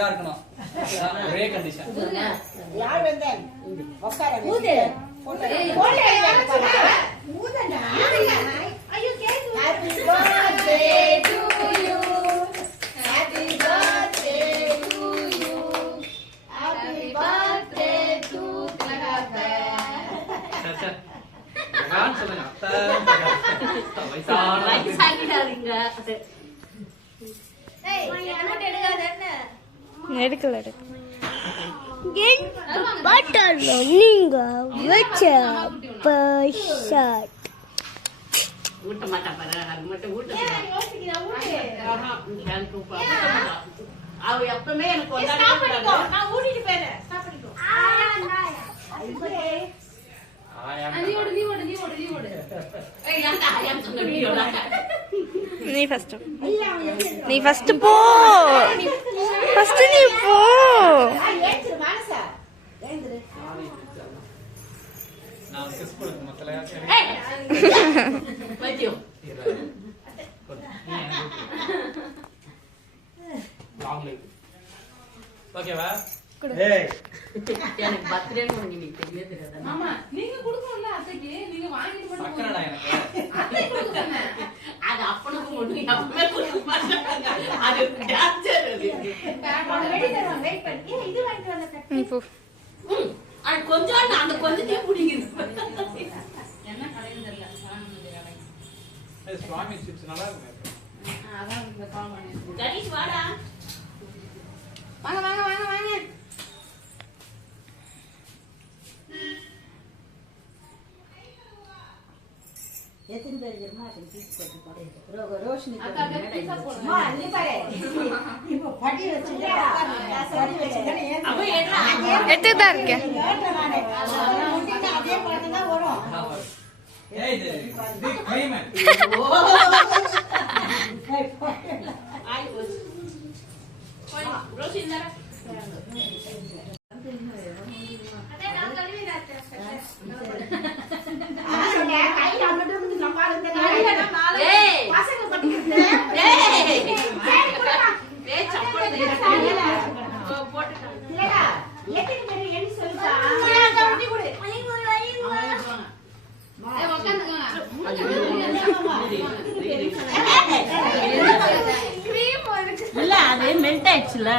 அழகா இருக்கணும். ஒரே கண்டிஷன். யார் வந்தேன் உட்கார ஊது போடே ஊதடா ஐயோ cake happy birthday to you happy birthday to you happy birthday to தரபே சச்ச நான் சொல்லுங்க வயசாகிடாதீங்க ஏய் என்ன எடுக்காத என்ன எடுக்கல பட்டர் நீங்க வச்ச பஷாட் ஊட்ட மாட்டா பாரு அது மட்டும் ஊட்ட யோசிக்கிறா ஊட்டு அவ எப்பவுமே எனக்கு ஸ்டாப் பண்ணிக்கோ நான் ஊட்டிட்டு போறேன் ஸ்டாப் பண்ணிக்கோ நீ ஓடு ஏய் நான் சொன்ன வீடியோல நீ ஃபர்ஸ்ட் போ ஃபர்ஸ்ட் நீ போ ஏந்திரு மானசா ஏந்திரு நான் கிஸ் கொடுக்க மக்களையா வைத்தியோ லாங் லைஃப் ஓகேவா ஏய் எனக்கு பர்த்டேன்னு நீ தெரியாது மாமா நீங்க கொடுக்கணும்ல அத்தைக்கு நீங்க வாங்கிட்டு மட்டும் சக்கரடா எனக்கு அத்தை கொடுக்கணும் அது அப்பனுக்கு ஒண்ணு எப்பவுமே கொடுக்க மாட்டாங்க அது டான்சர் வெயிட் பண்ணி இது வாங்கிட்டு வந்த நீ போ அது கொஞ்சம் அந்த கொஞ்சத்தையே பிடிக்குது என்ன கடைன்னு தெரியல சாமி கடை ஏய் சுவாமி சிப்ஸ் நல்லா இருக்கு அதான் இந்த கால் பண்ணி கணேஷ் வாடா வாங்க எத்தனை பேர் தெரியுமா பீஸ் போட்டு ரோஷினி அக்கா பீஸா போடுங்க அம்மா நீ பாரு இப்போ படி வச்சிருக்கா சரி வச்சிருக்கேன் அப்ப ஏடா எடுத்து தான் இருக்கேன் அதே பழக்கம் தான் வரும் ஏய் இது கிரீம் ஆய் ரோஷி இந்தா அதே நான் கழுவி ராத்தேன் கை அங்கட்டு வந்து நம்ம ஆளுங்க நாளை ஏய் பசங்க பண்ணிட்டு ஏய் ஏய் சப்பல் போட்டுட்டான் இல்லடா எத்தனை பேர் என்ன சொல்லுடா கட்டி கொடு ஏய் உட்காந்துங்க இல்ல அது மெல்ட் ஆயிடுச்சுல